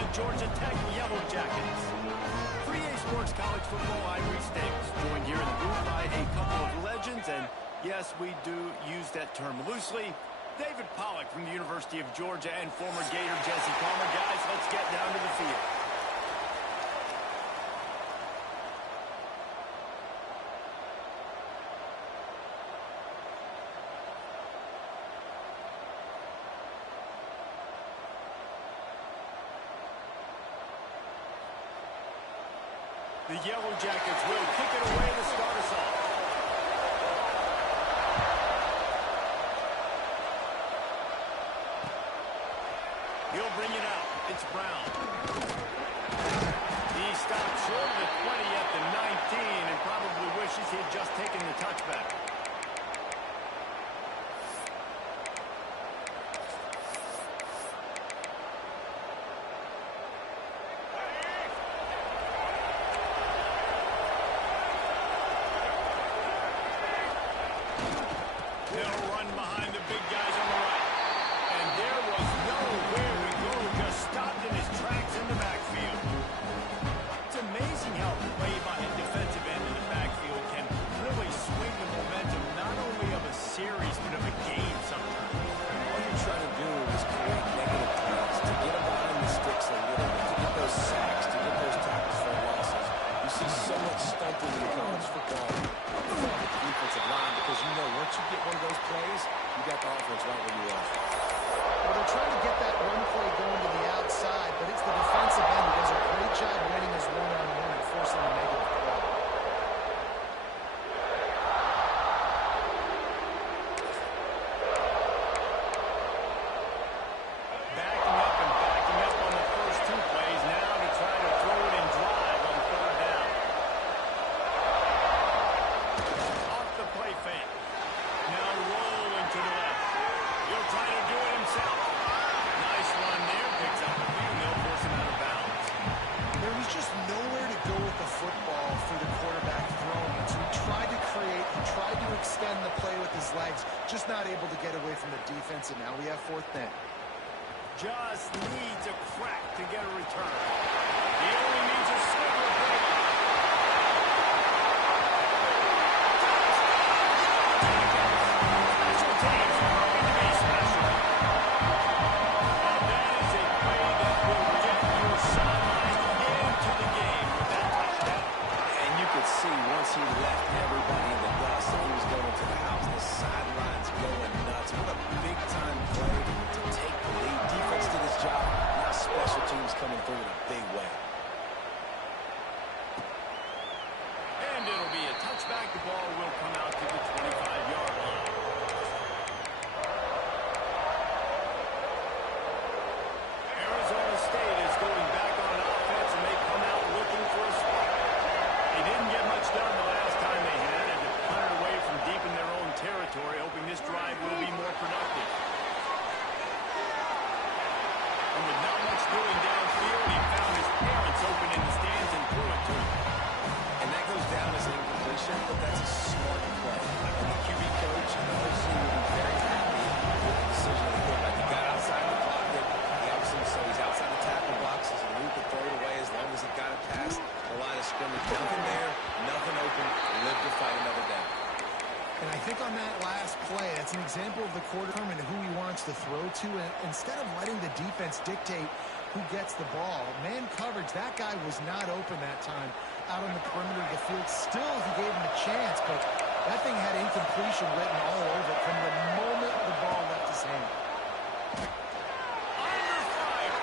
the Georgia Tech Yellow Jackets. 3A Sports College Football, I'm Reese Davis, joined here in the booth by a couple of legends, and yes, we do use that term loosely. David Pollack from the University of Georgia and former Gator Jesse Palmer. Guys, let's get down to the field. The Yellow Jackets will kick it away to start us off. He'll bring it out. It's Brown. He stopped short of the 20 at the 19 and probably wishes he had just taken the touchback. They'll run behind the big guys on the right. And there was nowhere to go, just stopped in his tracks in the backfield. It's amazing how play by a defensive end in the backfield can really swing the momentum not only of a series, but of a game sometimes. All you're trying to do is create negative plays, to get them behind the sticks a little bit, to get those sacks, to get those tackles for losses. You see so much stunting in college football up front with the defensive line because you know once you get one of those plays, you got the offense right where you are. Well, they're trying to get that run play going to the outside, but it's the defensive end who does a great job winning his one-on-one and forcing a negative play. Backing up and backing up on the first two plays now to try to throw it and drive on third down. Off the play fake. Now rolling to the left. He'll try to do it himself. Nice run there. Picks up the field. They'll force him out of bounds. There was just nowhere to go with the football for the quarterback throwing it. So he tried to create, he tried to extend the play with his legs, just not able to get away from the defense, and now we have fourth down. Just needs a crack to get a return. He only needs a sliver of break. Special teams are going to be special. And that is a play that will get your sideline into the game with that touchdown. And you could see once he left everybody in the dust and he was going to the house, the sidelines going nuts. What a big-time play to take the lead. Defense did his job. Now special teams coming through in a big way. And it'll be a touchback. The ball will come out to the 25-yard line. Arizona State is going back on offense, and they come out looking for a spark. They didn't get much done the last time they had it. They punted away from deep in their own territory, hoping this drive will be more productive. And with not much doing downfield, he found his parents open in the stands and threw it to him. And that goes down as an incompletion, but that's a smart play. And the QB coach and the OC will be very happy with the decision of the quarterback. He got outside the pocket. He obviously saw he's outside the tackle boxes and Luke could throw it away as long as he got it past the line of scrimmage. Nothing there, nothing open. Live to fight another down. And I think on that last play, that's an example of the quarterback and who he wants to throw to. And instead of letting the defense dictate who gets the ball, man coverage, that guy was not open that time out on the perimeter of the field. Still, he gave him a chance, but that thing had incompletion written all over it from the moment the ball left his hand. Under fire.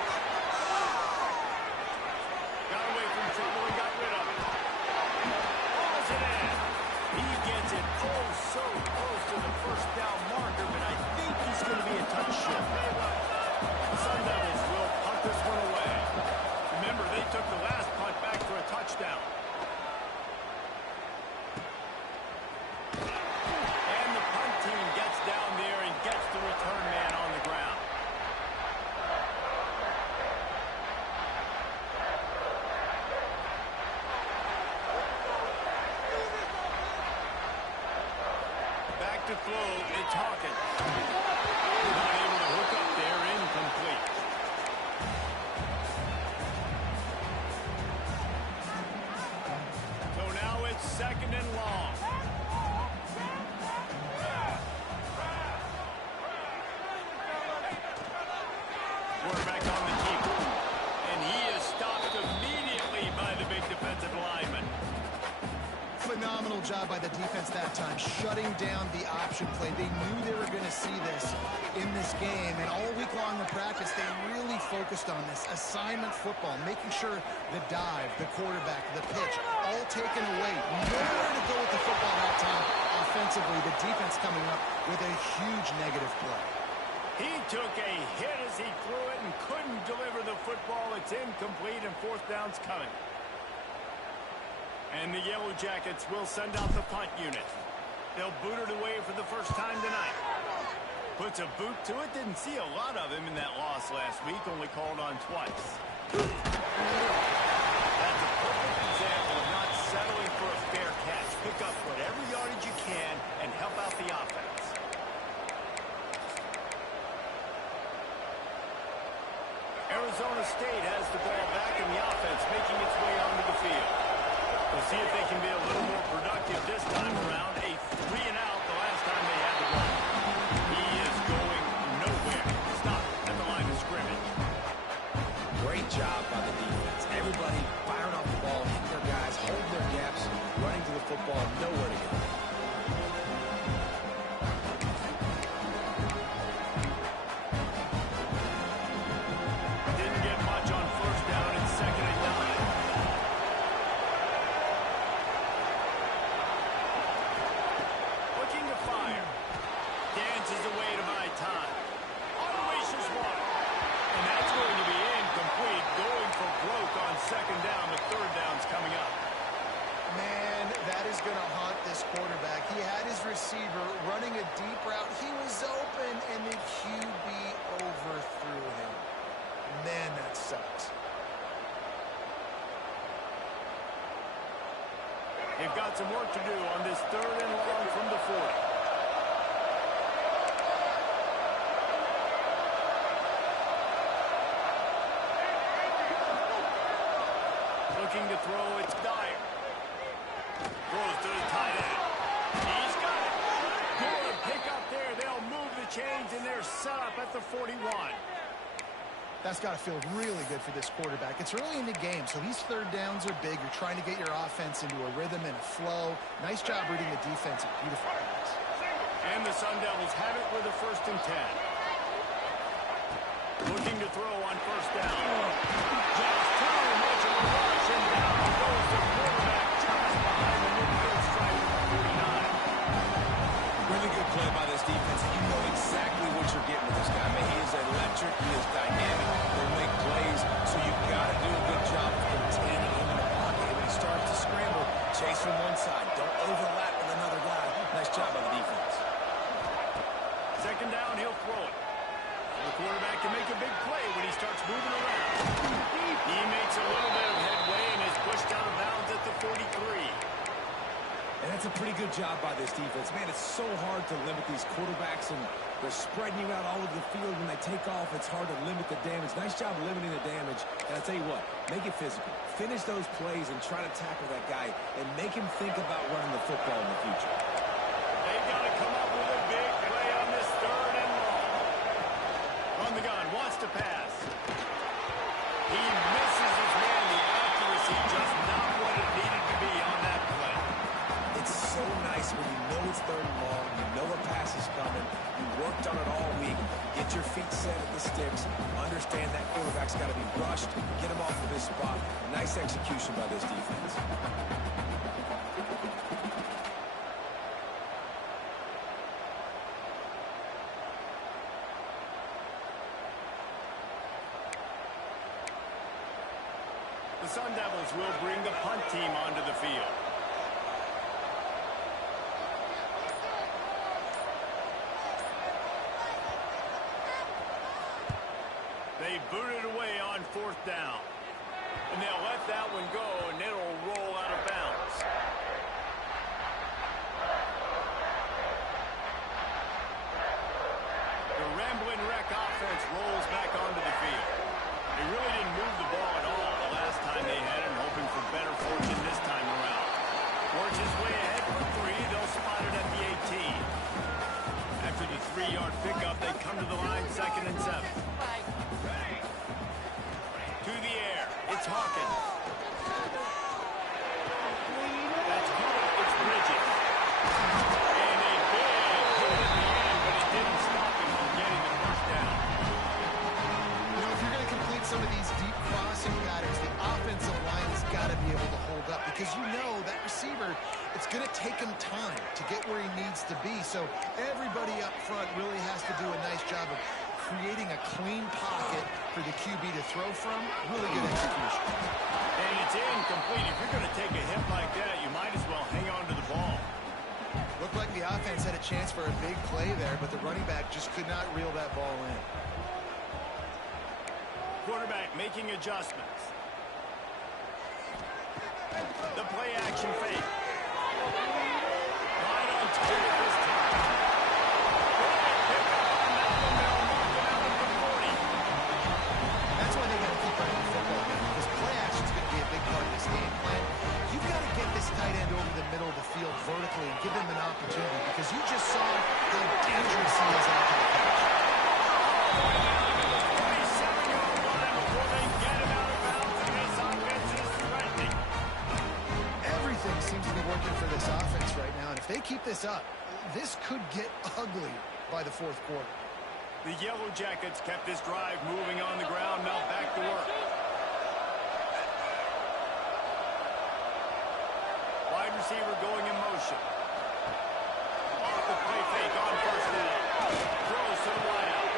Got away from trouble and got rid of it. Balls it in. He gets it oh so close to the first down marker, but I think he's going to be a touch short. The Sun Devils will punt this one away. Remember, they took the last punt back for a touchdown. And the punt team gets down there and gets the return man on the ground. Back to throw, it's Hawkins. Not able to hook up there, incomplete. It's second and long. Quarterback on the keeper. And he is stopped immediately by the big defensive lineman. Phenomenal job by the defense that time, shutting down the option play. They knew they were going to see this in this game, and all week long in practice, they really focused on this assignment football, making sure the dive, the quarterback, the pitch, all taken away. Nowhere to go with the football that time offensively. The defense coming up with a huge negative play. He took a hit as he threw it and couldn't deliver the football. It's incomplete, and fourth down's coming. And the Yellow Jackets will send out the punt unit. They'll boot it away for the first time tonight. Puts a boot to it. Didn't see a lot of him in that loss last week. Only called on twice. That's a perfect example of not settling for a fair catch. Pick up whatever yardage you can and help out the offense. Arizona State has the ball back in the offense, making its way onto the field. We'll see if they can be a little more productive this time around. A 3-and-out the last time they had the ball. He is going nowhere. Stop at the line of scrimmage. Great job by the defense. Everybody firing off the ball, hitting their guys, holding their gaps, running to the football, nowhere to go. Didn't get much on first down. It's second and 9. Looking to fire. Dances away to buy time. Unleashes one. And that's going to be incomplete. Going for broke on second down. The third down's coming up. Man, that is going to haunt this quarterback. He had his receiver running a deep route. He was open, and the QB overthrew him. Man, that sucks. They've got some work to do on this third and long from the 40. Looking to throw, it's Dyer. Throws to the tight end. He's got it. Good pick up there. They'll move the chains, and they're set up at the 41. That's got to feel really good for this quarterback. It's early in the game, so these third downs are big. You're trying to get your offense into a rhythm and a flow. Nice job reading the defense. A beautiful pass. And the Sun Devils have it with a first and 10. Looking to throw on first down. Just too much of a rush, and down goes the quarterback just behind the midfield stripe at the 49. Really good play by this defense, and you know exactly what you're getting with this guy. Man, he is electric. He is dynamic. He'll make plays, so you've got to do a good job of containing him in the pocket. And when he starts to scramble, chase from one side. Don't overlap with another guy. Nice job by the defense. Second down, he'll throw it. The quarterback can make a big play when he starts moving around. He makes a little bit of headway and is pushed out of bounds at the 43. And that's a pretty good job by this defense. Man, it's so hard to limit these quarterbacks, and they're spreading you out all over the field. When they take off, it's hard to limit the damage. Nice job limiting the damage. And I'll tell you what, make it physical. Finish those plays and try to tackle that guy and make him think about running the football in the future. They've got to come up with a big play on this third and long. Run the gun, wants to pass. He misses his man. The accuracy just not what it needed to be on that play. It's so nice when you know it's third and long, you know a pass is coming, you worked on it all week, get your feet set at the sticks, understand that quarterback's got to be rushed, get him off of this spot. Nice execution by this defense. The Sun Devils will bring the punt team onto the field. They booted away on fourth down. And they'll let that one go, and it'll roll out of bounds. The Ramblin' Wreck offense rolls back onto the field. They really didn't move the ball at all the last time they had it, and hoping for better fortune this time around. Works because you know that receiver, it's going to take him time to get where he needs to be. So everybody up front really has to do a nice job of creating a clean pocket for the QB to throw from. Really good execution. And it's incomplete. If you're going to take a hit like that, you might as well hang on to the ball. Looked like the offense had a chance for a big play there, but the running back just could not reel that ball in. Quarterback making adjustments. The play action fake. Right on target this time. That's why they got to keep running the football now, because play action is going to be a big part of this game plan. You've got to get this tight end over the middle of the field vertically and give him an opportunity, because you just saw how dangerous he is after the catch. Everything seems to be working for this offense right now, and if they keep this up, this could get ugly by the fourth quarter. The Yellow Jackets kept this drive moving on the ground. Now back to work. Wide receiver going in motion. Off the play fake on first down. Throws to the wideout.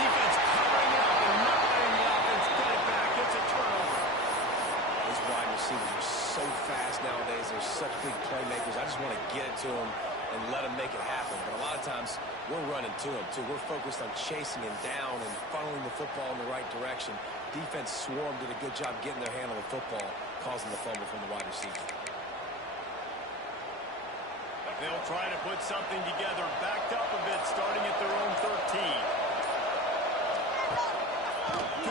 Defense covering up and not letting the offense get it back. It's a turnover. Those wide receivers are so fast nowadays. They're such big playmakers. I just want to get it to them and let them make it happen. But a lot of times, we're running to them, too. We're focused on chasing him down and funneling the football in the right direction. Defense swarmed, did a good job getting their hand on the football, causing the fumble from the wide receiver. They'll try to put something together, backed up a bit, starting at their own 13.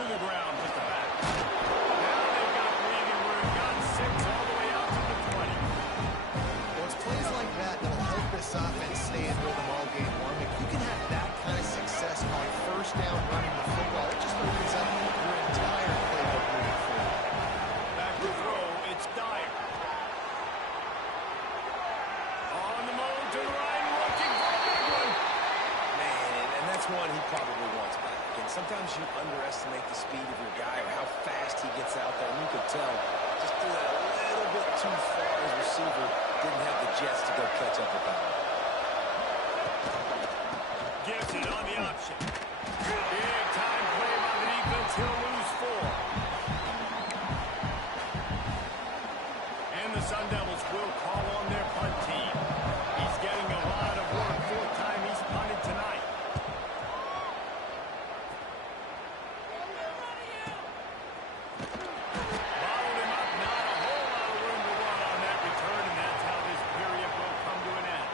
To the ground with the back. Now they've got breathing room, got 6 all the way out to the 20. Well, it's plays like that that'll help this offense stay in rhythm all game long. If you can have that kind of success on first down running the football, it just opens up your entire playbook moving forward. Back to throw, it's Dyer. On the move to the right, looking for a big one. Man, and that's one he probably wants back. And sometimes you underestimate the speed of your guy or how fast he gets out there. And you could tell just threw that a little bit too far. His receiver didn't have the jets to go catch up with that. Gives it on the option. Big time play by the defense. He'll lose 4. And the Sun Devils will call on their punt team. He's getting a lot of work. 4th time he's punted tonight. Bottled him up. Not a whole lot of room to run on that return, and that's how this period will come to an end.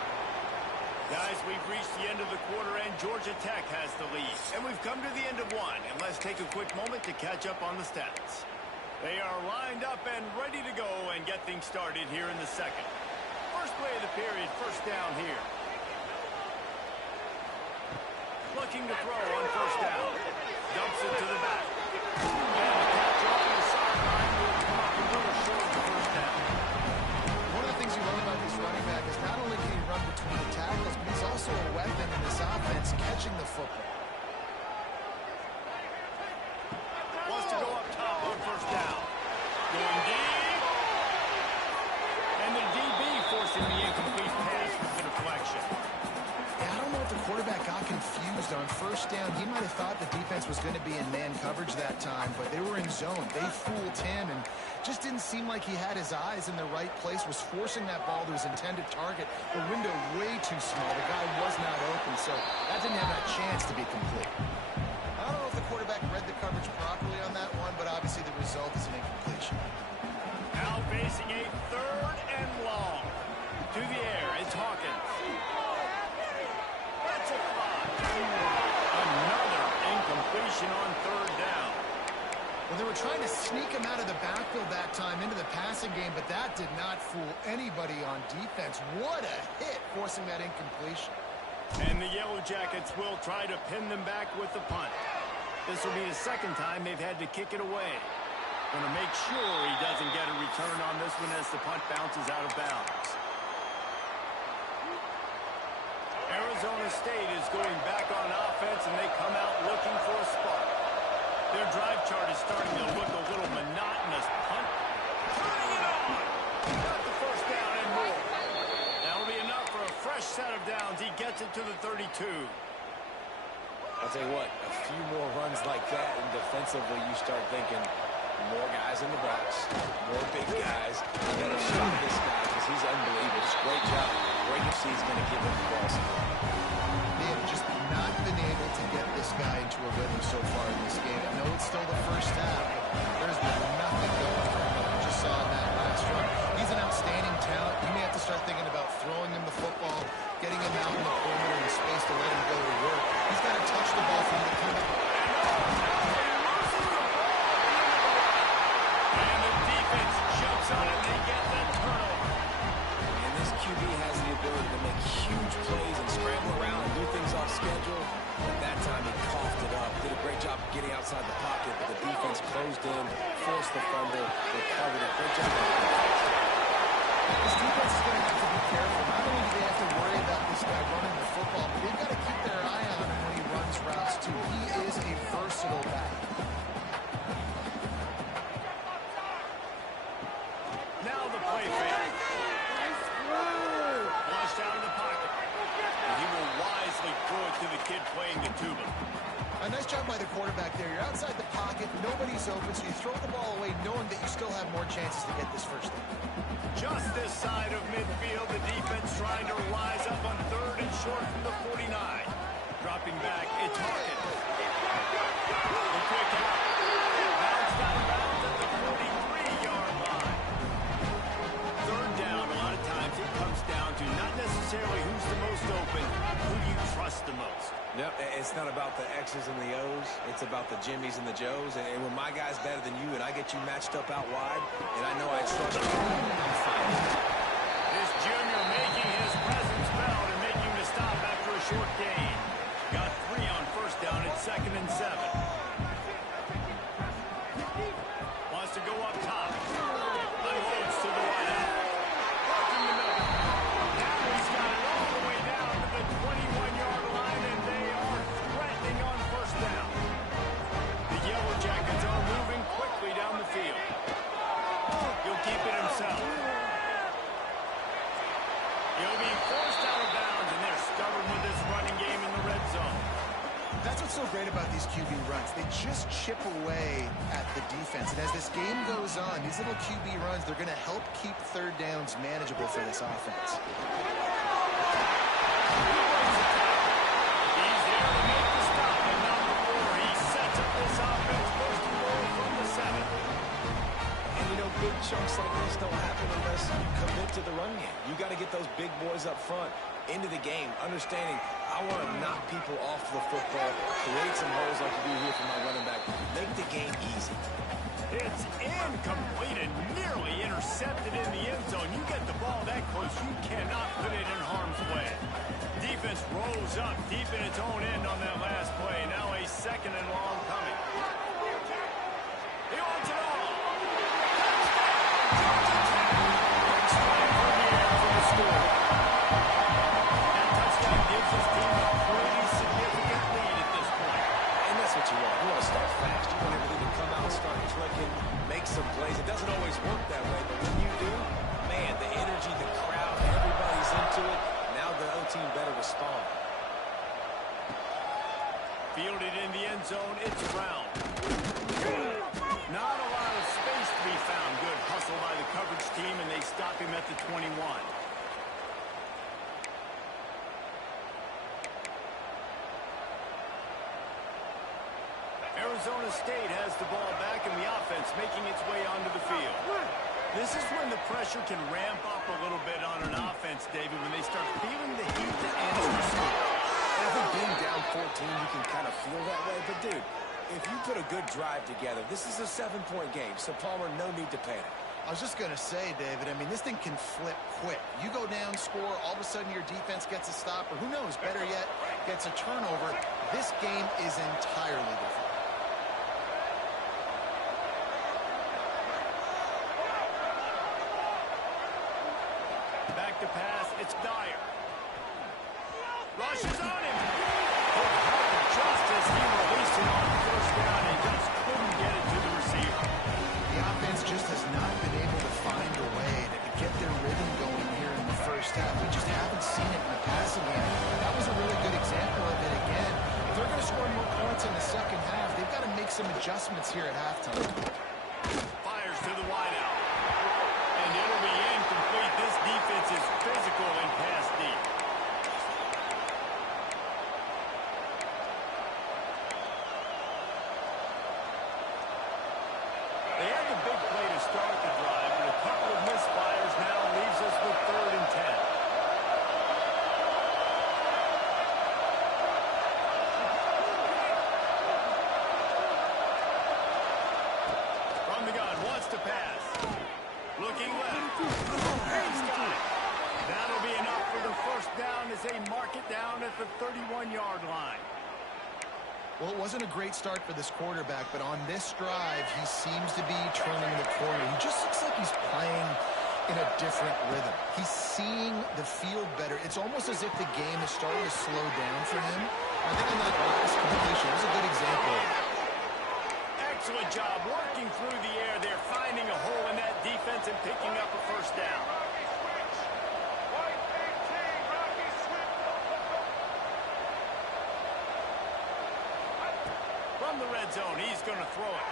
Guys, we've reached the end of the quarter, and Georgia Tech has the lead. And we've come to the end of one, and let's take a quick moment to catch up on the stats. They are lined up and ready to go and get things started here in the second. First play of the period, first down here. Looking to throw on first down. Dumps it to the back. And the catch off the sideline will come up a little short of the first down. One of the things you love about this running back is not only can he run between the tackles, but he's also a weapon in this offense catching the football. Wants to go up top on first down. Going deep. And the DB forcing the incomplete pass with the deflection. Yeah, I don't know if the quarterback got confused on first down. He might have thought the defense was going to be in man coverage that time, but they were in zone. They fooled him and just didn't seem like he had his eyes in the right place, was forcing that ball to his intended target. The window way too small. The guy was not open, so that didn't have that chance to be complete. I don't know if the quarterback read the coverage properly on that one, but obviously the result is an incompletion. Now facing a 3rd and long. To the air, it's Hawkins. That's a 5. Another incompletion on 3rd down. Well, they were trying to sneak him out of the backfield that time into the passing game, but that did not fool anybody on defense. What a hit, forcing that incompletion. And the Yellow Jackets will try to pin them back with the punt. This will be the 2nd time they've had to kick it away. Going to make sure he doesn't get a return on this one as the punt bounces out of bounds. Arizona State is going back on offense, and they come out looking for a spark. Their drive chart is starting to look a little monotonous set of downs. He gets it to the 32. I'll tell you what, a few more runs like that, and defensively you start thinking more guys in the box, more big guys. You got to stop this guy because he's unbelievable. Just great job. Great to see he's going to give him the ball. They have just not been able to get this guy into a rhythm so far in this game. I know it's still the first half, but there's been nothing going for him like we just saw in that last run. He's an outstanding talent. You may have to start thinking about throwing him the football, getting him out in the perimeter and space to let him go to work. He's got to touch the ball from the corner. And the defense jumps on it. They get the turnover. And this QB has the ability to make huge plays and scramble around and do things off schedule. At that time, he coughed it up. Did a great job of getting outside the pocket, but the defense closed in, forced the fumble, recovered it. Great job. This defense is going to have to be careful. Not only do they have to worry about this guy running the football, but they've got to keep their eye on him when he runs routes, too. He is a versatile back. Now the play fake. Flushed out of the pocket. And he will wisely throw it to the kid playing the tuba. A nice job by the quarterback there. You're outside the pocket, nobody's open, so you throw the ball away knowing that you still have more chances to get this first down. Just this side of midfield, the defense trying to rise up on third and short from the 49. Dropping back, it's Harkin. The quick out. Bounced out of bounds at the 43-yard line. Third down, a lot of times it comes down to not necessarily who's the most open, who do you trust the most. Yep, it's not about the X's and the O's. It's about the Jimmys and the Joes. And when my guy's better than you and I get you matched up out wide, and I know I trust you, I'm fine. This junior making his presence felt and making the stop after a short gain. Got 3 on first down at 2nd and 7. Wants to go up top. Unloads to the right out. Up in the middle. Now he's got it all the way down to the 21-yard line, and they are threatening on first down. The Yellow Jackets are moving quickly down the field. He'll keep it himself. He'll be forced out of bounds, and they're stubborn with this running game in the red zone. That's what's so great about these QB runs. They just chip away at the defense. And as this game goes on, these little QB runs, they're going to help keep third downs manageable for this offense. He's there to make the stop, and not before he sets up this offense first and goal from the 7. And you know, big chunks like this don't happen unless you commit to the run game. You got to get those big boys up front into the game, understanding I want to knock people off the football, create some holes like you do here for my running back, make the game easy. It's incomplete and nearly intercepted in the end zone. You get the ball that close, you cannot put it in harm's way. Defense rolls up deep in its own end on that last play. Now a 2nd and long coming. He wants it all. Touchdown! Strike from the air for the score. That touchdown gives his team a pretty significant lead at this point. And that's what you want. You want to start fast. You want everything to come out, start clicking, make some plays. It doesn't always work that way, but when you do, man, the energy, the crowd, everybody's into it. Now the other team better respond. Fielded in the end zone, it's Brown. Not a lot of space to be found. Good hustle by the coverage team, and they stop him at the 21. Arizona State has the ball back, and the offense making its way onto the field. This is when the pressure can ramp up a little bit on an offense, David, when they start feeling the heat to answer the score. I think being down 14, you can kind of feel that way. But, dude, if you put a good drive together, this is a 7-point game. So, Palmer, no need to panic. I was just going to say, David, I mean, this thing can flip quick. You go down, score, all of a sudden your defense gets a stop, or who knows, better yet, gets a turnover. This game is entirely different. Back to pass, it's Dyer. Rushes on him. Just as he released it on first down, he just couldn't get it to the receiver. The offense just has not been able to find a way to get their rhythm going here in the first half. We just haven't seen it in the past some adjustments here at halftime. Fires to the wideout. And it'll be incomplete. This defense is physical and pass deep. They had the big play to start the drive, but a couple of misfires now leaves us with 3rd and 10. From the gun, wants to pass. Looking left. He's got it. That'll be enough for the first down as they mark it down at the 31-yard line. Well, it wasn't a great start for this quarterback, but on this drive, he seems to be turning the corner. He just looks like he's playing in a different rhythm. He's seeing the field better. It's almost as if the game is starting to slow down for him. I think on that last completion was a good example. Excellent job working through the air there, finding a hole in that defense and picking up a first down. From the red zone, he's going to throw it.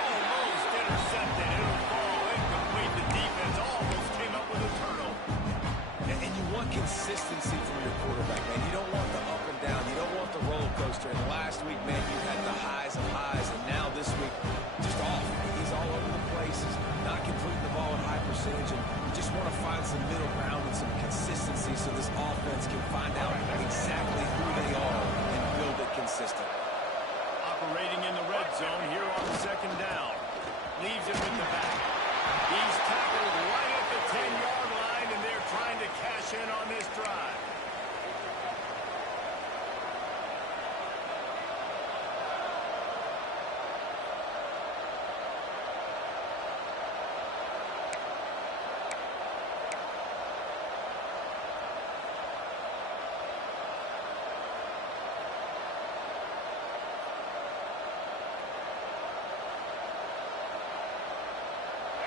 Almost intercepted. It'll fall incomplete. The defense almost came up with a turnover. And you want consistency from your quarterback, man. You don't want the up and down. You don't want the roller coaster. And last week, man, you had the highs of highs. And now this week, just off. He's all over the place. He's not completing the ball at high percentage. And you just want to find some middle ground and some consistency so this offense can find out exactly who they are and build it consistent. Operating in the red zone here on the 2nd down. Leaves it with the back. He's tackled right at the 10-yard line, and they're trying to cash in on this drive.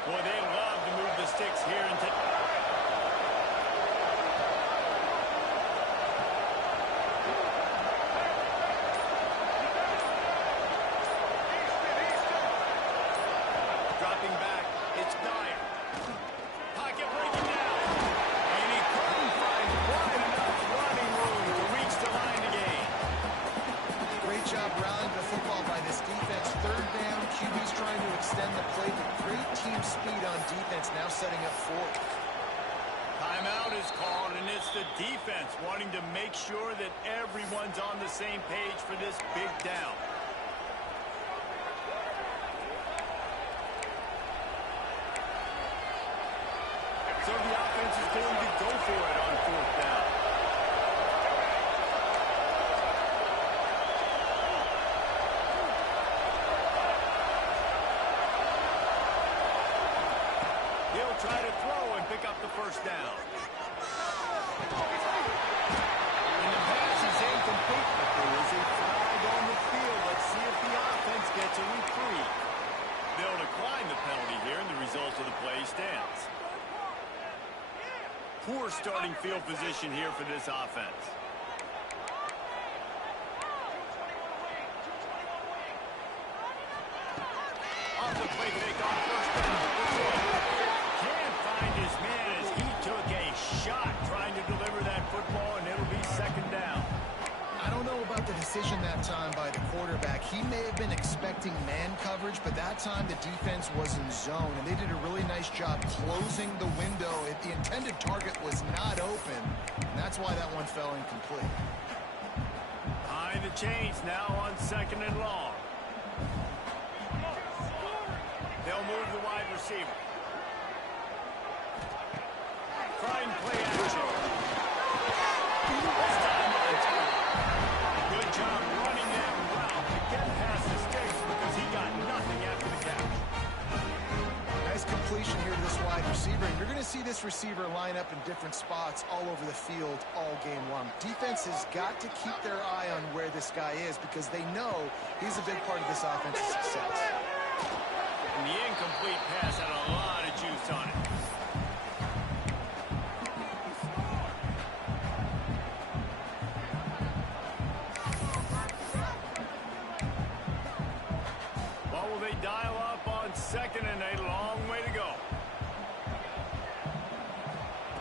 Boy, they love to move the sticks here and take. Dropping back, it's Dyer. Pocket breaking down. And he couldn't find quite enough running room to reach the line to gain. Great job rallying the football by this defense. 3rd down, QB's trying to extend the play, but great team speed on defense, now setting up 4th. Timeout is called, and it's the defense wanting to make sure that everyone's on the same page for this big down. So the offense is going to go for it on 4th down. He'll try to throw and pick up the first down. And the pass is incomplete, but there is a flag on the field. Let's see if the offense gets a reprieve. They'll decline the penalty here, and the result of the play stands. Poor starting field position here for this offense. Off the play fake on 1st down. Can't find his man as he took a shot trying to deliver that football, and it'll be 2nd down. I don't know about the decision that time by the quarterback. He may have been expecting man coverage, but that time the defense was in zone, and they did a really nice job closing the window. The intended target was not open, and that's why that one fell incomplete. Behind the chains now on 2nd and long. They'll move the wide receiver. Trying play action. This time on time. Good job running that route to get past the stakes because he got nothing after the catch. Nice completion here to this wide receiver. And you're going to see this receiver line up in different spots all over the field all game long. Defense has got to keep their eye on where this guy is because they know he's a big part of this offense's success. And the incomplete pass had a lot of juice on it. second and a long way to go.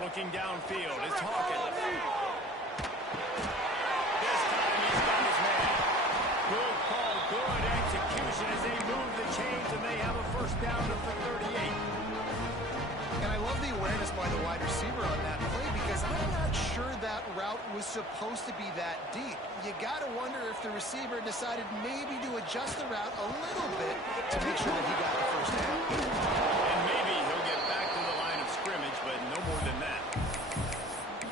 Looking downfield, it's Hawkins. This time he's got his man. Good call, good execution as they move the chains and they have a first down at the 38. And I love the awareness by the wide receiver on that play because I'm not sure that route was supposed to be that deep. You got to wonder if the receiver decided maybe to adjust the route a little bit to make sure that he got the first down. And maybe he'll get back to the line of scrimmage, but no more than that.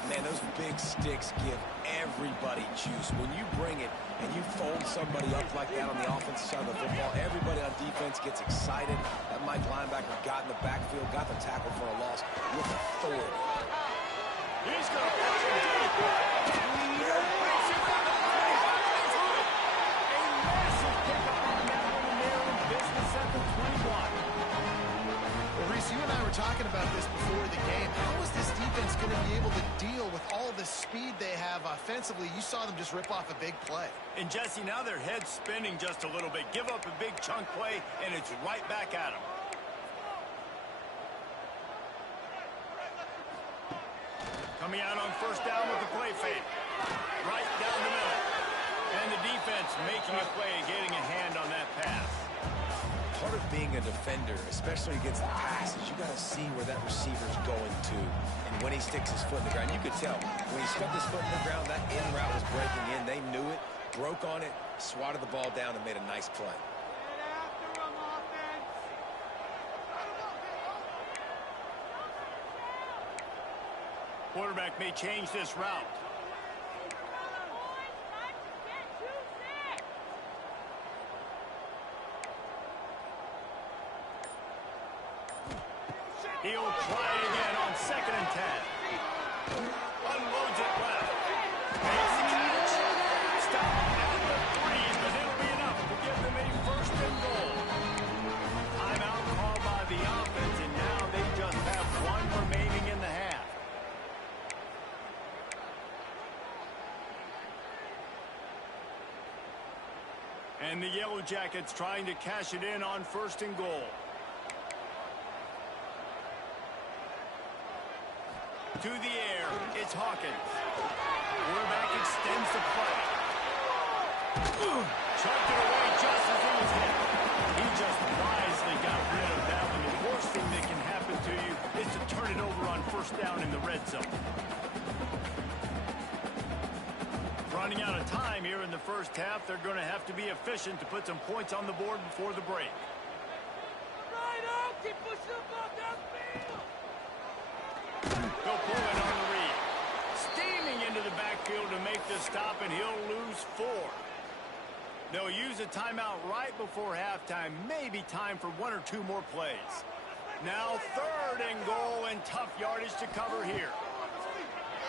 Man, those big sticks give everybody juice. When you bring it and you fold somebody up like that on the offensive side of the football, everybody on defense gets excited. That Mike linebacker got in the backfield, got the tackle for a loss with authority. He's going to push it deep. A massive pickup on that one, and they're in business at the 21. Well, Reese, you and I were talking about this before the game. How is this defense going to be able to deal with all the speed they have offensively? You saw them just rip off a big play. And Jesse, now their head's spinning just a little bit. Give up a big chunk play, and it's right back at them. Coming out on first down with the play fake. Right down the middle. And the defense making a play, getting a hand on that pass. Part of being a defender, especially against the pass, is you got to see where that receiver's going to. And when he sticks his foot in the ground, you could tell. When he stuck his foot in the ground, that in route was breaking in. They knew it, broke on it, swatted the ball down, and made a nice play. Quarterback may change this route. He'll try it again on 2nd and 10. Unloads it left. Makes the catch. Stop at the 3, but it'll be enough to give them a first and goal. Timeout called by the offense, and now they just have one remaining in the half. And the Yellow Jackets trying to cash it in on 1st and goal. To the air, it's Hawkins. Quarterback extends the play. Chucked it away just as it was hit. He just wisely got rid of that one. The worst thing that can happen to you is to turn it over on first down in the red zone. Running out of time here in the first half. They're going to have to be efficient to put some points on the board before the break. Keep pushing the ball downfield. He'll pull it on the read. Steaming into the backfield to make the stop, and he'll lose 4. They'll use a timeout right before halftime. Maybe time for 1 or 2 more plays. Now 3rd and goal, and tough yardage to cover here.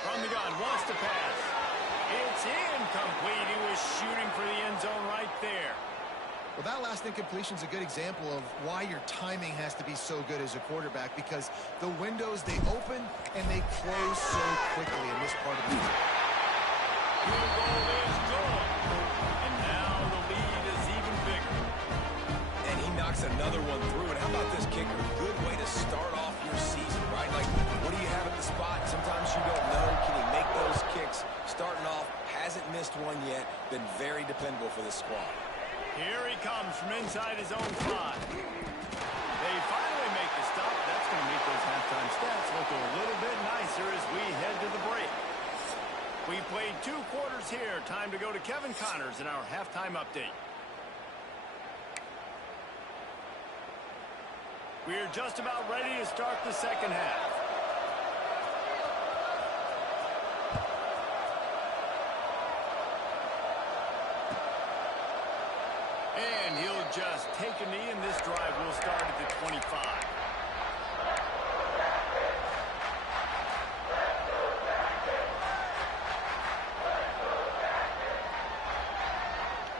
From the gun, wants to pass. It's incomplete. He was shooting for the end zone right there. Well, that last incompletion is a good example of why your timing has to be so good as a quarterback, because the windows, they open and they close so quickly in this part of the game. Field goal is good. And now the lead is even bigger. And he knocks another one through. And how about this kicker? Good way to start off your season, right? Like, what do you have at the spot? Sometimes you don't know. Can he make those kicks? Starting off, hasn't missed one yet. Been very dependable for this squad. Here he comes from inside his own 5. They finally make the stop. That's going to make those halftime stats look a little bit nicer as we head to the break. We played 2 quarters here. Time to go to Kevin Connors in our halftime update. We're just about ready to start the second half. And he'll just take a knee, and this drive will start at the 25.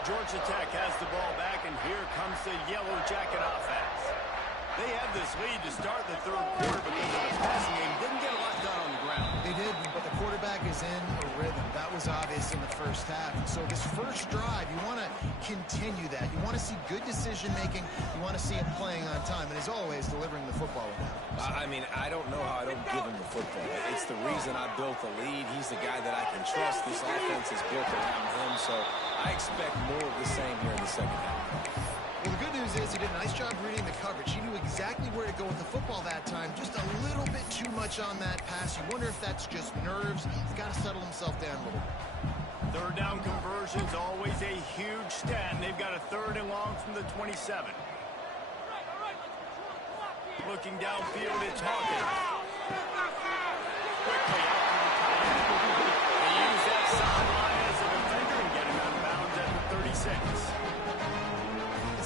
Georgia Tech has the ball back, and here comes the Yellow Jacket offense. They had this lead to start the 3rd quarter because of the passing game. Didn't get a lot done on the ground. They did, but the quarterback is in a rhythm. That was obvious in the first half. So this first drive, you want to continue that. You want to see good decision-making. You want to see him playing on time. And as always, delivering the football with that. I mean, I don't know how I don't give him the football. It's the reason I built the lead. He's the guy that I can trust. This offense is built around him. So I expect more of the same here in the second half. Well, the good news is he did a nice job reading the coverage. He knew exactly where to go with the football that time. Just a little bit too much on that pass. You wonder if that's just nerves. He's got to settle himself down a little bit. Third down conversion's always a huge stat, and they've got a 3rd and long from the 27. Looking downfield, it's Hawkins. Quickly out to the tight end. They use that sideline as a defender and get him out of bounds at the 36.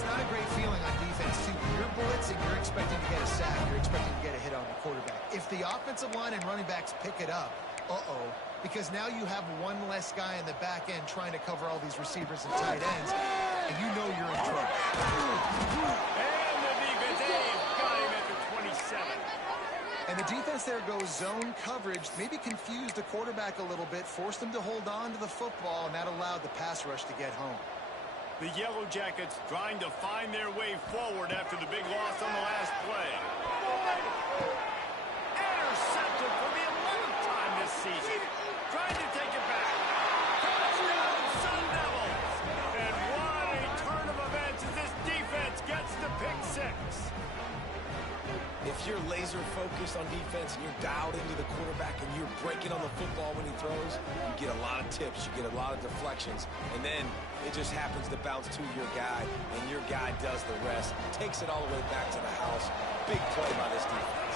Not a great feeling on defense, too. You're blitzing, you're expecting to get a sack, you're expecting to get a hit on the quarterback. If the offensive line and running backs pick it up, because now you have one less guy in the back end trying to cover all these receivers and tight ends, and you know you're in trouble. And the defense, they've got him at the 27. And the defense there goes zone coverage, maybe confused the quarterback a little bit, forced him to hold on to the football, and that allowed the pass rush to get home. The Yellow Jackets trying to find their way forward after the big loss on the last play. Intercepted for the 11th time this season. Trying to take it back. Touchdown, Sun Devils! And what a turn of events as this defense gets the pick 6. If you're laser focused on defense and you're dialed into the quarterback and you're breaking on the football when he throws, you get a lot of tips, you get a lot of deflections, and then it just happens to bounce to your guy, and your guy does the rest, takes it all the way back to the house. Big play by this defense.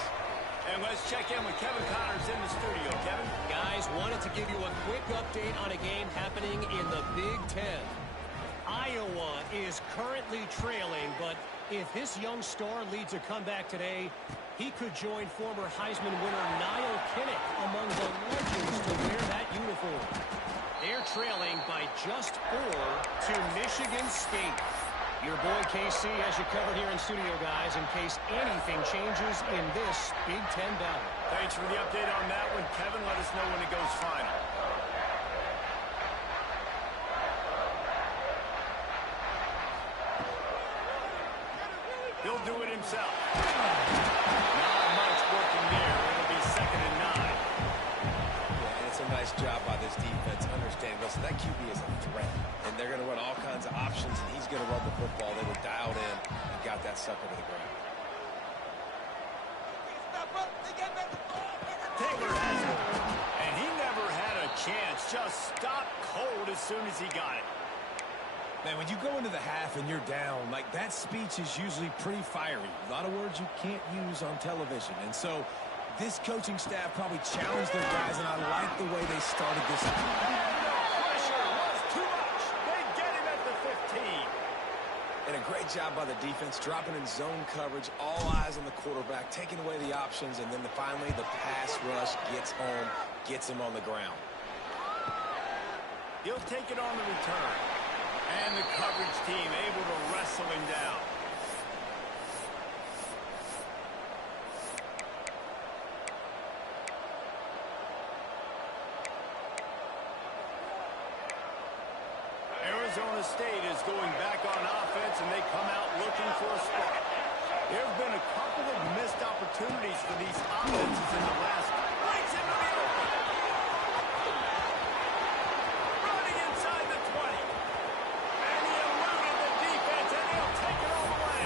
And let's check in with Kevin Connors in the studio. Kevin? Guys, wanted to give you a quick update on a game happening in the Big Ten. Iowa is currently trailing, but if this young star leads a comeback today, he could join former Heisman winner Niall Kinnick among the legends to wear that uniform. They're trailing by just 4 to Michigan State. Your boy KC has you covered here in studio, guys, in case anything changes in this Big Ten battle. Thanks for the update on that one, Kevin. Let us know when it goes final. He'll do it himself. Not much working there. It'll be 2nd and 9. Yeah, and it's a nice job by this defense. Understand, listen, that QB is a threat, and they're going to run all kinds of options, and he's going to run the football. They were dialed in and got that sucker to the ground. Taylor has it, and he never had a chance. Just stopped cold as soon as he got it. Man, when you go into the half and you're down, like that speech is usually pretty fiery. A lot of words you can't use on television. And so this coaching staff probably challenged their guys, and I like the way they started this out. Pressure was too much. They get him at the 15. And a great job by the defense, dropping in zone coverage, all eyes on the quarterback, taking away the options, and then finally the pass rush gets home, gets him on the ground. He'll take it on the return. And the coverage team able to wrestle him down. Arizona State is going back on offense, and they come out looking for a spark. There have been a couple of missed opportunities for these offenses in the last. Breaks into the open. Running inside the 20. And he eluded the defense, and he'll take it all the way.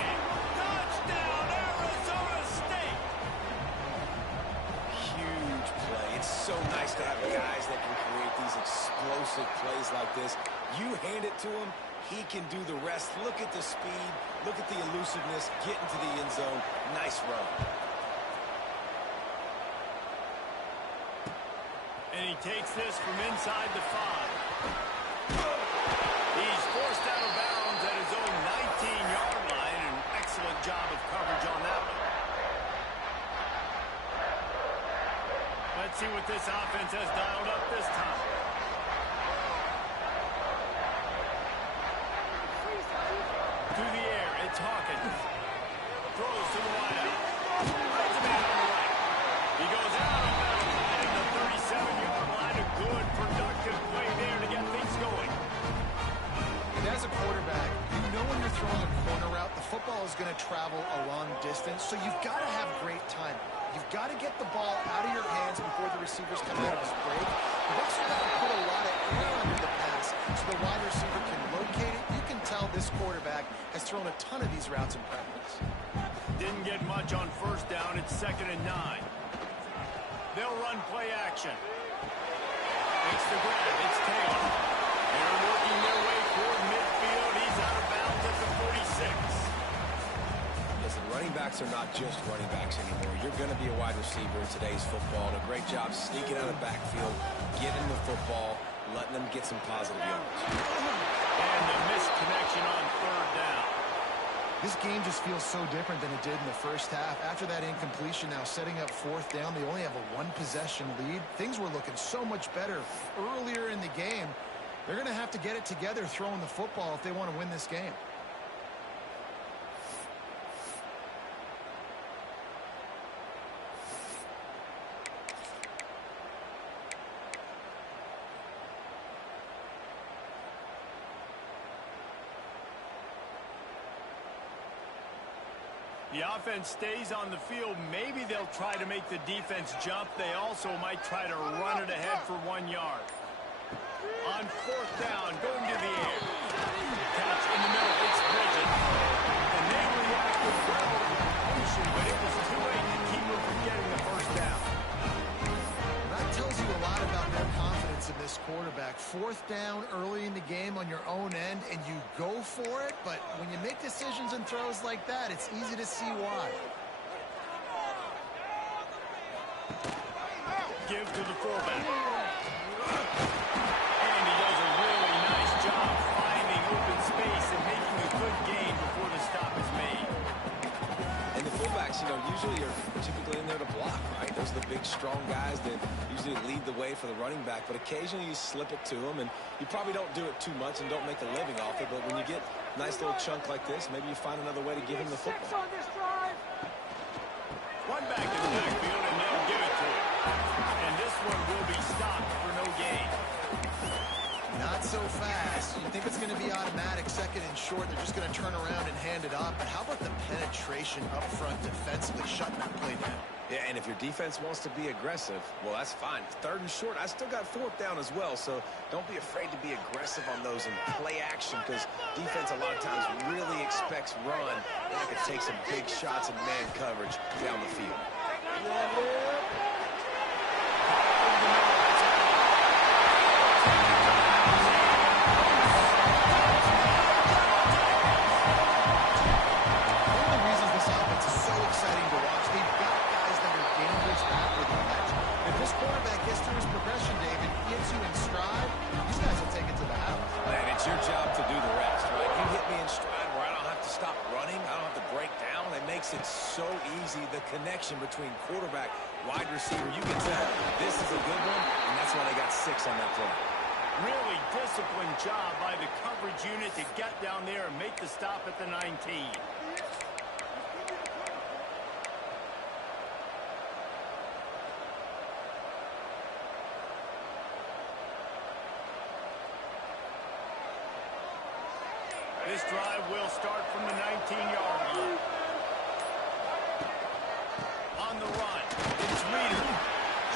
Touchdown, Arizona State. Huge play. It's so nice to have guys that can create these explosive plays like this. You hand it to him, he can do the rest. Look at the speed. Look at the elusiveness. Get into the end zone. Nice run. And he takes this from inside the 5. He's forced out of bounds at his own 19-yard line. An excellent job of coverage on that one. Let's see what this offense has dialed up this time. Through the air, it's Hawkins. Throws to the wideout. Finds a man on the right. He goes out of bounds right at the quarterback, you know when you're throwing a corner route, the football is going to travel a long distance, so you've got to have great timing. You've got to get the ball out of your hands before the receivers come out of his break. You've also got to put a lot of air under the pass so the wide receiver can locate it. You can tell this quarterback has thrown a ton of these routes in practice. Didn't get much on first down. It's 2nd and 9. They'll run play action. Makes the grab. It's Taylor. They're working their way toward midfield. He's out of bounds at the 46. Listen, running backs are not just running backs anymore. You're going to be a wide receiver in today's football. And a great job sneaking out of the backfield, getting the football, letting them get some positive yards. And the missed connection on 3rd down. This game just feels so different than it did in the first half. After that incompletion, now setting up 4th down, they only have a 1-possession lead. Things were looking so much better earlier in the game. They're going to have to get it together throwing the football if they want to win this game. The offense stays on the field. Maybe they'll try to make the defense jump. They also might try to run it ahead for 1 yard. On 4th down, going to the air. Catch in the middle. It's Bridget. And they reacted well to the motion, but it was too late to keep them from getting the first down. That tells you a lot about their confidence in this quarterback. 4th down early in the game on your own end, and you go for it, but when you make decisions and throws like that, it's easy to see why. Give to the fullback. And he does a really nice job finding open space and making a good gain before the stop is made. And the fullbacks, usually are typically in there to block, right? Those are the big, strong guys that usually lead the way for the running back. But occasionally you slip it to them, and you probably don't do it too much and don't make a living off it. But when you get a nice little chunk like this, maybe you find another way to give him the football. One back in the backfield, and they'll give it to him. And this one will be stopped for no gain. Not so fast. You think it's going to be automatic, 2nd and short. They're just going to turn around and hand it up. But how about the penetration up front defensively, shutting that play down? Yeah, and if your defense wants to be aggressive, well, that's fine. 3rd and short, I still got 4th down as well, so don't be afraid to be aggressive on those and play action, because defense a lot of times really expects run. They're not going to take some big shots in man coverage down the field. It's so easy, the connection between quarterback, wide receiver. You can tell this is a good one, and that's why they got 6 on that play. Really disciplined job by the coverage unit to get down there and make the stop at the 19. This drive will start from the 19-yard line. On the run, it's Reeder.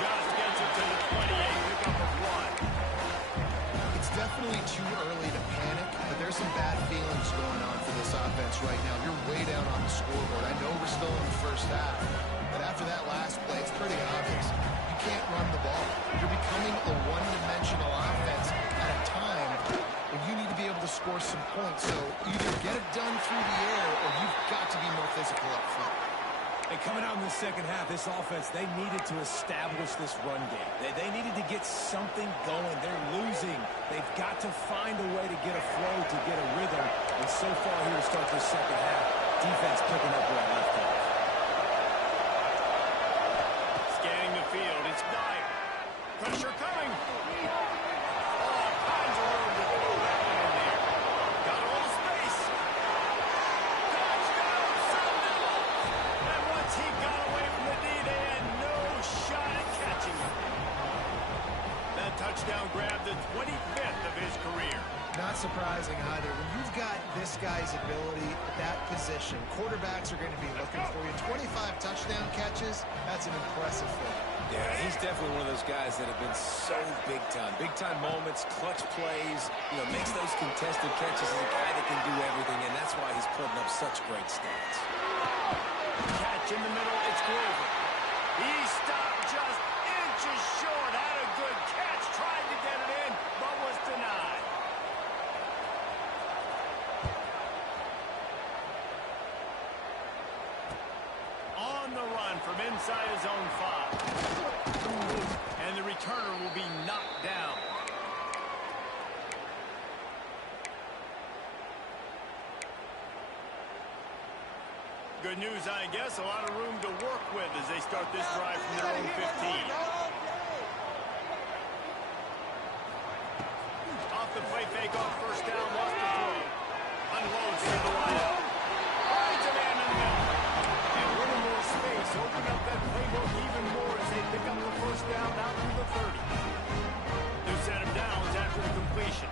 Just gets it to the 28, pickup of 1. It's definitely too early to panic, but there's some bad feelings going on for this offense right now. You're way down on the scoreboard. I know we're still in the first half, but after that last play, it's pretty obvious. You can't run the ball. You're becoming a one-dimensional offense at a time when you need to be able to score some points. So either get it done through the air or you've got to be more physical up front. And coming out in the second half, this offense, they needed to establish this run game. They needed to get something going. They're losing. They've got to find a way to get a flow, to get a rhythm. And so far here to start this second half, defense picking up where it left off. Scanning the field, it's Dyer. Pressure coming. All kinds of room to throw that one in there. Got a little space. Touchdown, Sunday. And once he got away from the D, they had no shot at catching him. That touchdown grabbed the 25th of his career. Not surprising either. When you've got this guy's ability at that position, quarterbacks are going to be looking for you. 25 touchdown catches, that's an impressive thing. Yeah, he's definitely one of those guys that have been so big time. Big time moments, clutch plays, makes those contested catches. He's a guy that can do everything, and that's why he's putting up such great stats. Catch in the middle, it's Glover. He stopped just inches short. Had a good catch, tried to get it in, but was denied. On the run from inside his own 5. And the returner will be knocked down. Good news, I guess. A lot of room to work with as they start this drive from their own 15. Off the play fake on first down, lost the throw. Unloads through the lineup. Finds a man in the middle. And a little more space. Open up that playbook even more as they pick up the first down out through the 30. New set of downs after the completion.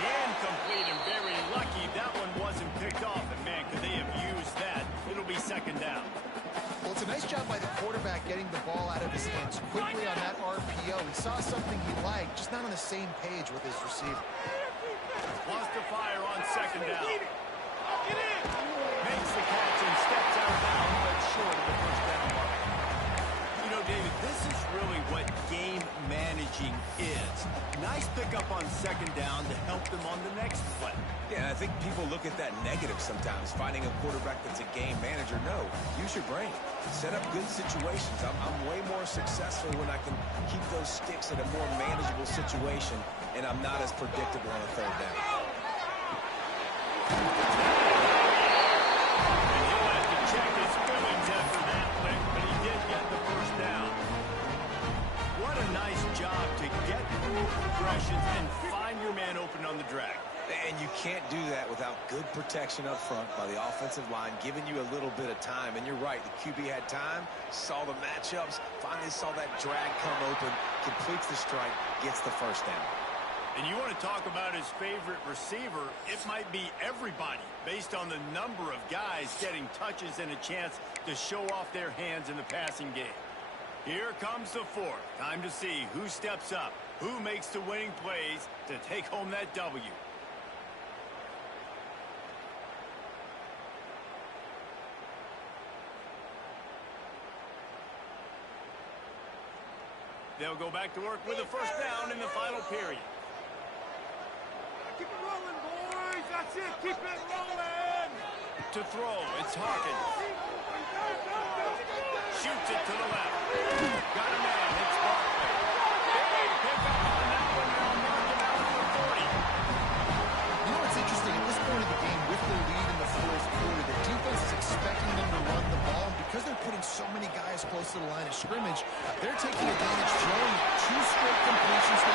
Incomplete and very lucky that one wasn't picked off. And man, could they have used that? It'll be second down. Well, it's a nice job by the quarterback getting the ball out of his hands quickly on that RPO. He saw something he liked, just not on the same page with his receiver. Wants to fire on second down. Makes the catch and steps out of bounds, but short of the first down mark. You know, David, this is really what game managing is. Nice pickup on second down to help them on the next play. Yeah, I think people look at that negative sometimes, finding a quarterback that's a game manager. No, use your brain. Set up good situations. I'm way more successful when I can keep those sticks in a more manageable situation, and I'm not as predictable on a third down. And he'll have to check his feelings after that lick, but he did get the first down. What a nice job to get through progressions and find your man open on the drag. And you can't do that without good protection up front by the offensive line, giving you a little bit of time. And you're right, the QB had time, saw the matchups, finally saw that drag come open, completes the strike, gets the first down. And you want to talk about his favorite receiver, it might be everybody, based on the number of guys getting touches and a chance to show off their hands in the passing game. Here comes the fourth. Time to see who steps up, who makes the winning plays to take home that W. They'll go back to work with a first down in the final period. Keep it rolling, boys. That's it. Keep it rolling. To throw, it's Hawkins. Shoots it to the left. Got a man. It's Barkley. Big pickup on that one. They'll mark him out for 40. You know what's interesting? At this point of the game, with the lead in the fourth quarter, the defense is expecting them to run the ball. Because they're putting so many guys close to the line of scrimmage, they're taking advantage, throwing 2 straight completions.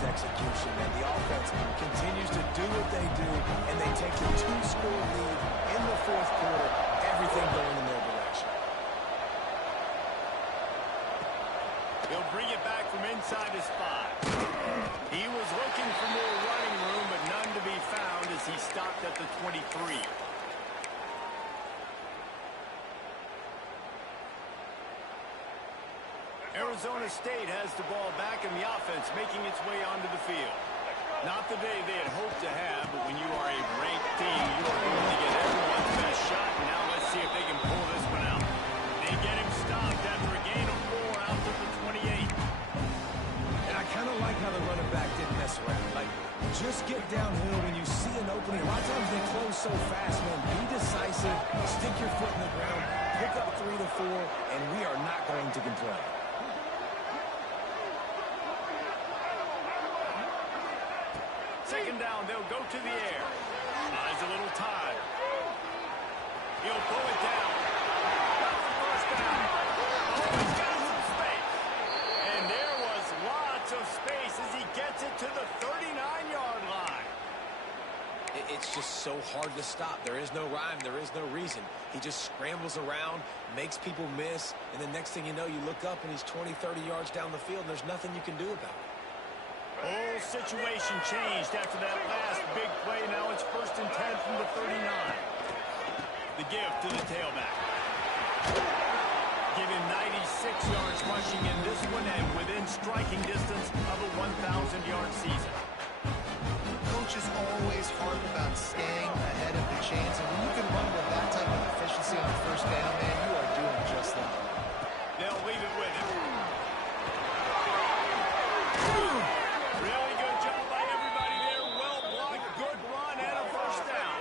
Execution, and the offense continues to do what they do, and they take the 2-score lead in the fourth quarter, everything going in their direction. He'll bring it back from inside his 5. He was looking for more running room, but none to be found as he stopped at the 23. Arizona State has the ball back in the offense, making its way onto the field. Not the day they had hoped to have, but when you are a ranked team, you are going to get everyone's best shot. And now let's see if they can pull this one out. They get him stopped after a gain of 4 out to the 28. And I kind of like how the running back didn't mess around. Like, just get downhill when you see an opening. A lot of times they close so fast, man. Be decisive, stick your foot in the ground, pick up 3 to 4, and we are not going to complain. Second down, they'll go to the air. Eyes a little tired. He'll pull it down. Got the first down. Oh, he's got some space. And there was lots of space as he gets it to the 39-yard line. It's just so hard to stop. There is no rhyme. There is no reason. He just scrambles around, makes people miss, and the next thing you know, you look up and he's 20, 30 yards down the field, and there's nothing you can do about it. Whole situation changed after that last big play. Now it's 1st and 10 from the 39. The give to the tailback. Give him 96 yards rushing in this one and within striking distance of a 1,000-yard season. Coach is always hard about staying ahead of the chains, and when you can run with that type of efficiency on first down, man, you are doing just that. They'll leave it with him. Really good job by everybody there. Well blocked, good run, and a first down.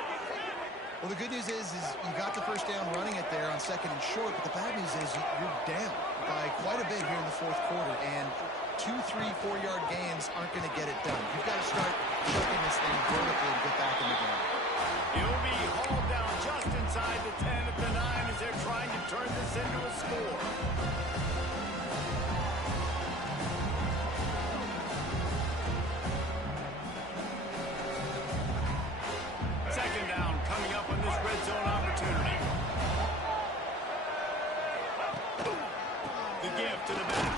Well, the good news is you got the first down running it there on 2nd and short, but the bad news is you're down by quite a bit here in the 4th quarter, and 2, 3, 4-yard gains aren't going to get it done. You've got to start chucking this thing vertically to get back in the game. He'll be hauled down just inside the 10 at the 9 as they're trying to turn this into a score. Second down coming up on this red zone opportunity. The give to the back.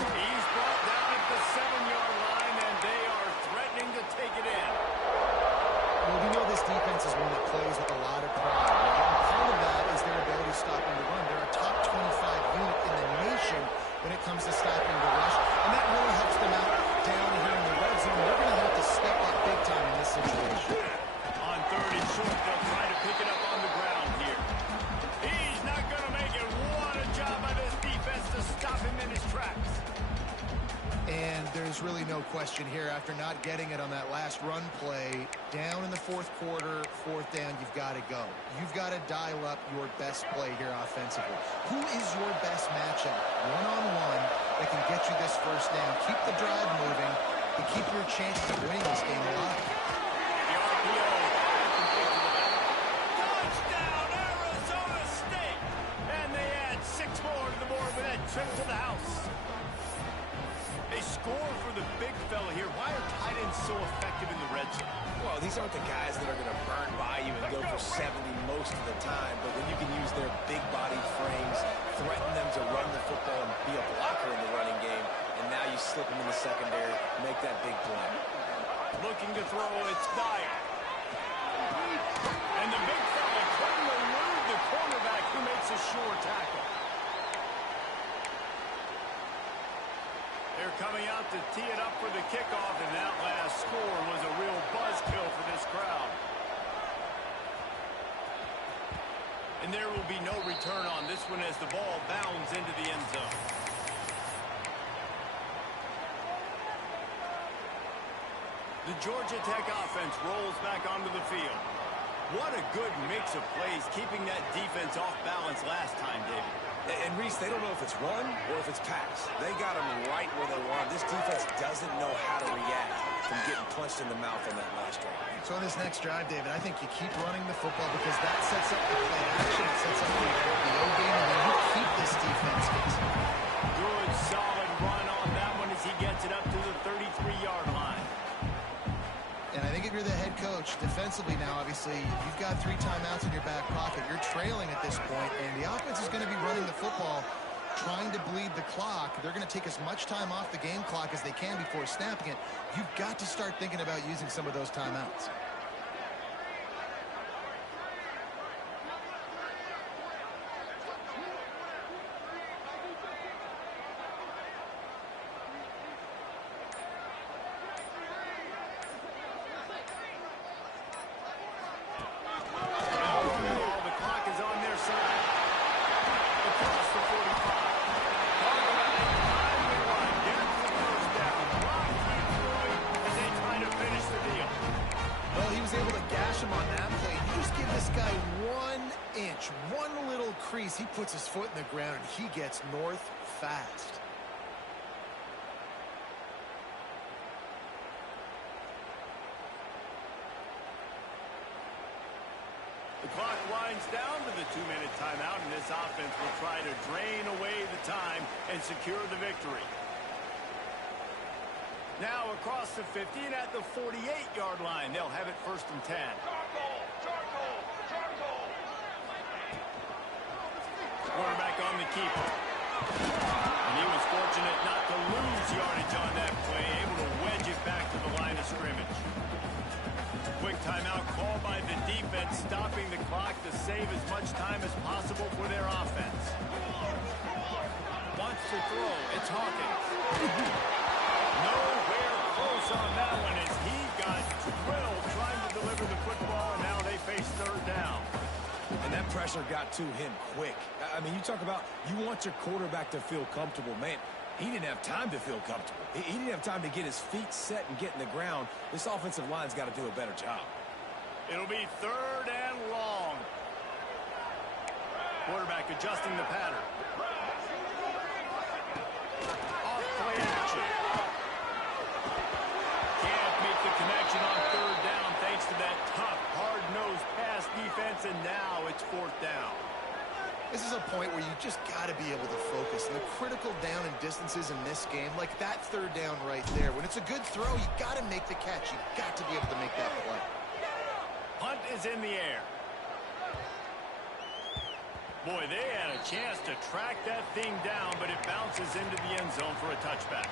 He's brought down at the 7-yard line, and they are threatening to take it in. Well, we know this defense is one that plays with a lot of pride, right? And part of that is their ability to stop the run. They're a top 25 unit in the nation when it comes to stopping the rush, and that really helps them out down here in the red zone. They're going to have to step up big time in this situation. On 3rd and short, they'll try to pick it up on the ground here. He's not going to make it. What a job by this defense to stop him in his tracks. And there's really no question here, after not getting it on that last run play, down in the 4th quarter, 4th down, you've got to go. You've got to dial up your best play here offensively. Who is your best matchup, one-on-one, that can get you this first down, keep the drive moving, and keep your chances of winning this game alive? The RPO. Touchdown, Arizona State! And they add 6 more to the board with that trip to the house. They score for the big fella here. Why are tight ends so effective in the red zone? Well, these aren't the guys that are going to burn by you and go for 70 most of the time, but when you can use their big-bodied frames, threaten them to run the football and be a blocker in the running game, and now you slip them in the secondary, make that big play. Looking to throw, it's Dyer. And the big fella couldn't elude the cornerback who makes a sure tackle. They're coming out to tee it up for the kickoff, and that last score was a real buzzkill for this crowd. And there will be no return on this one as the ball bounds into the end zone. The Georgia Tech offense rolls back onto the field. What a good mix of plays, keeping that defense off balance last time, David. And Reese, they don't know if it's run or if it's pass. They got them right where they want. This defense doesn't know how to react from getting punched in the mouth on that last drive. So on this next drive, David, I think you keep running the football because that sets up the play action. It sets up the RPO game, and then you keep this defense guessing. Good, solid run on that one as he gets it up to the 33-yard line. And I think if you're the head coach, defensively now, obviously, you've got 3 timeouts in your back pocket. You're trailing at this point, and the offense is going to be running the football, trying to bleed the clock. They're going to take as much time off the game clock as they can before snapping it. You've got to start thinking about using some of those timeouts. He puts his foot in the ground and he gets north fast. The clock winds down. 2-minute timeout, and this offense will try to drain away the time and secure the victory. Now across the 50 and at the 48-yard line, they'll have it 1st and 10. Quarterback on the keeper. And he was fortunate not to lose yardage on that play, able to wedge it back to the line of scrimmage. Quick timeout called by the defense, stopping the clock to save as much time as possible for their offense. Wants to throw. It's Hawkins. Nowhere close on that one as he got drilled trying to deliver the football, and now they face 3rd down. And that pressure got to him quick. I mean, you talk about you want your quarterback to feel comfortable. Man, he didn't have time to feel comfortable. He didn't have time to get his feet set and get in the ground. This offensive line's got to do a better job. It'll be 3rd and long. Quarterback adjusting the pattern. Off play action. Can't make the connection on 3rd down thanks to that tough, hard-nosed pass defense, and now it's 4th down. This is a point where you just got to be able to focus. And the critical down and distances in this game, like that 3rd down right there, when it's a good throw, you got to make the catch. You got to be able to make that play. Punt is in the air. Boy, they had a chance to track that thing down, but it bounces into the end zone for a touchback.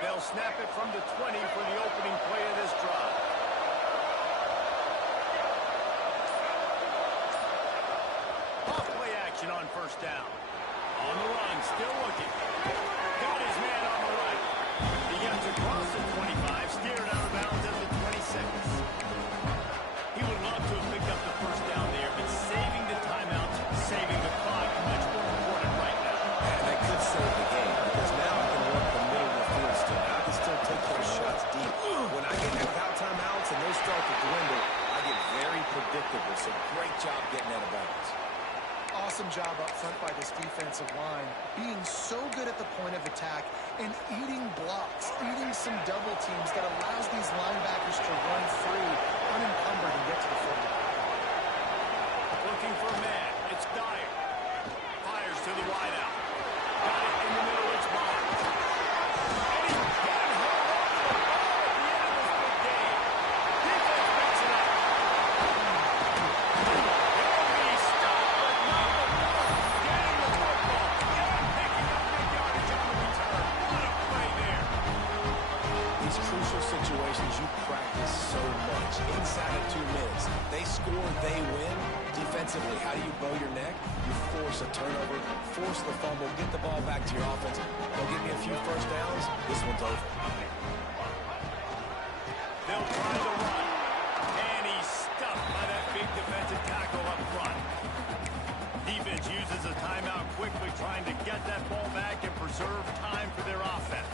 They'll snap it from the 20 for the opening play of this drive. Off play action on 1st down. On the run, still looking. Got his man on the right. He gets across the 25, steered out of bounds at the 26. He would love to have picked up the 1st down there, but saving the timeouts, saving the clock, much more important right now. And that could save the game because now I can work the middle of the field still. I can still take those shots deep. When I get without timeouts and those start to dwindle, I get very predictable. So great job getting out of bounds. Awesome job up front by this defensive line, being so good at the point of attack and eating blocks, eating some double teams that allows these linebackers to run free, unencumbered, and get to the football. Looking for a man. It's Dyer. Fires to the wideout. Got it in the middle. It's Barnes. And he got hold of the ball at the end of this big game. Defense picks it up. He'll be stopped, but not before getting the football and picking up big yardage on the return. What a play there. These crucial situations you practice so much. Inside of 2 minutes, they score, they win. Defensively, how do you bow your neck? You force a turnover, force the fumble, get the ball back to your offense. They'll give me a few 1st downs. This one's over. They'll try to run. And he's stuffed by that big defensive tackle up front. Defense uses a timeout quickly, trying to get that ball back and preserve time for their offense.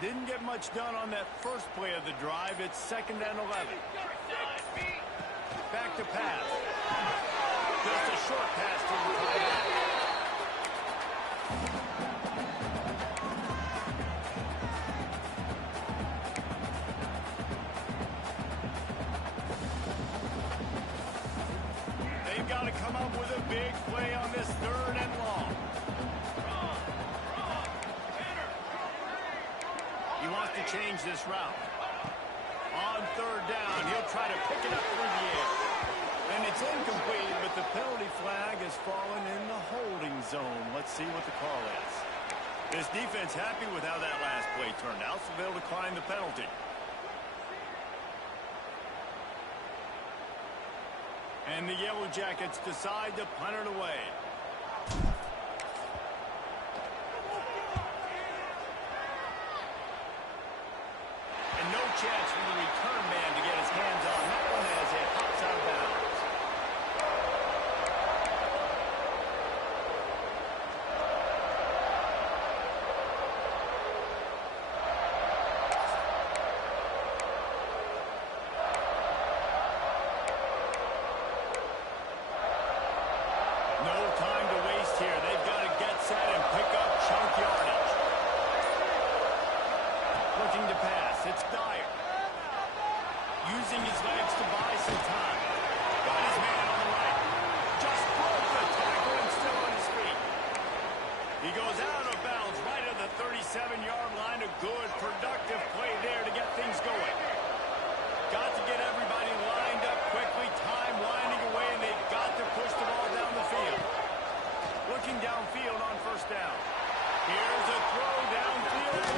Didn't get much done on that first play of the drive. It's 2nd and 11. Back to pass. Just a short pass to the tight end. They've got to come up with a big play on this 3rd and long. He wants to change this route. On 3rd down, he'll try to pick it up through the air. And it's incomplete, but the penalty flag has fallen in the holding zone. Let's see what the call is. This defense happy with how that last play turned out, so they'll decline the penalty. And the Yellow Jackets decide to punt it away. No chance for the return man to get his hands on that one as it hops out of bounds. using his legs to buy some time. Got his man on the right. Just broke the tackle and still on his feet. He goes out of bounds right at the 37-yard line. A good, productive play there to get things going. Got to get everybody lined up quickly. Time winding away, and they've got to push the ball down the field. Looking downfield on first down. Here's a throw downfield.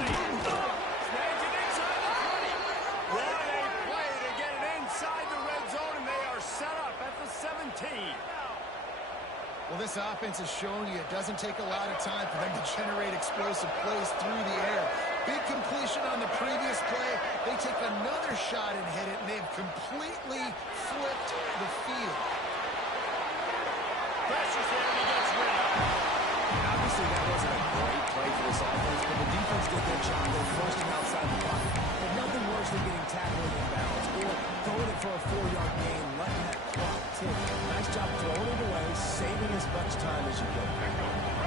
Snags it inside the 20. What a play to get it inside the red zone, and they are set up at the 17. Well, this offense is showing you it doesn't take a lot of time for them to generate explosive plays through the air. Big completion on the previous play. They take another shot and hit it, and they've completely flipped the field. Pressure's there, and he gets rid of it. Obviously, that wasn't a great play for this offense, but the defense did their job. They forced him outside the pocket. But nothing worse than getting tackled in bounds or throwing it for a 4-yard gain, letting that clock tick. Nice job throwing it away, saving as much time as you can.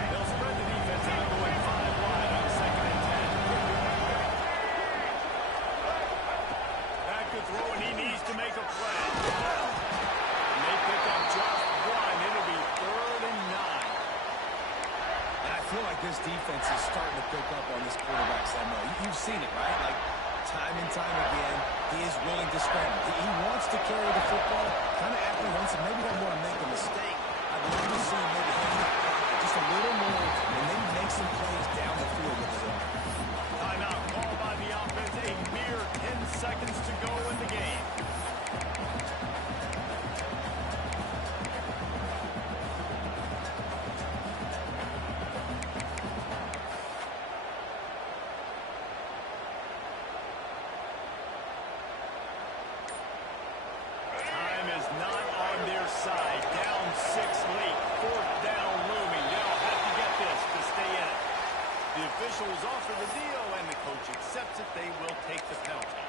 They'll spread the defense out, going 5 wide on 2nd and 10. Back to throw, and he needs to make a play. And they pick up just one. It'll be 3rd and 9. And I feel like this defense is starting to pick up on this quarterback's MO. You've seen it, right? Like, time and time again, he is willing to scramble. He wants to carry the football, kind of apprehensive, maybe doesn't want to make a mistake. I'd love to see him maybe hang that pocket just a little more and maybe make some plays down the field with his arm. Timeout called by the offense. A mere 10 seconds to go in the game. Time is not on their side. Down 6 late. 4th down looming. They'll have to get this to stay in it. The officials offer the deal, and the coach accepts it. They will take the penalty.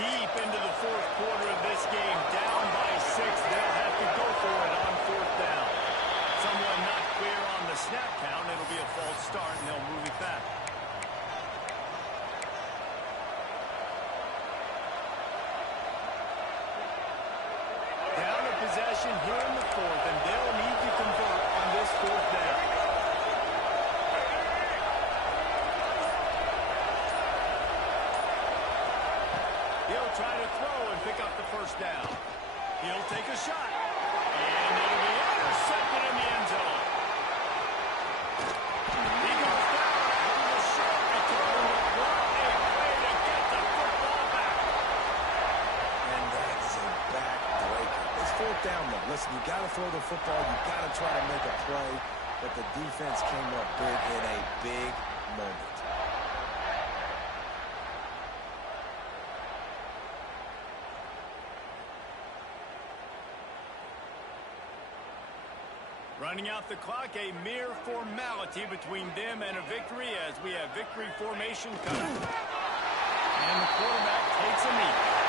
Deep into the 4th quarter of this game, down by 6. They'll have to go for it on 4th down. Someone not clear on the snap count. It'll be a false start, and they'll move it back. Down a possession here in the 4th, and they'll need to convert on this 4th down. He'll try to throw and pick up the 1st down. He'll take a shot. And it'll be intercepted in the end zone. He goes down after the short return. What a way to get the football back. And that is a backbreaker. It's 4th down, though. Listen, you got to throw the football. You got to try to make a play. But the defense came up big in a big moment. Running out the clock, a mere formality between them and a victory as we have victory formation coming. And the quarterback takes a knee.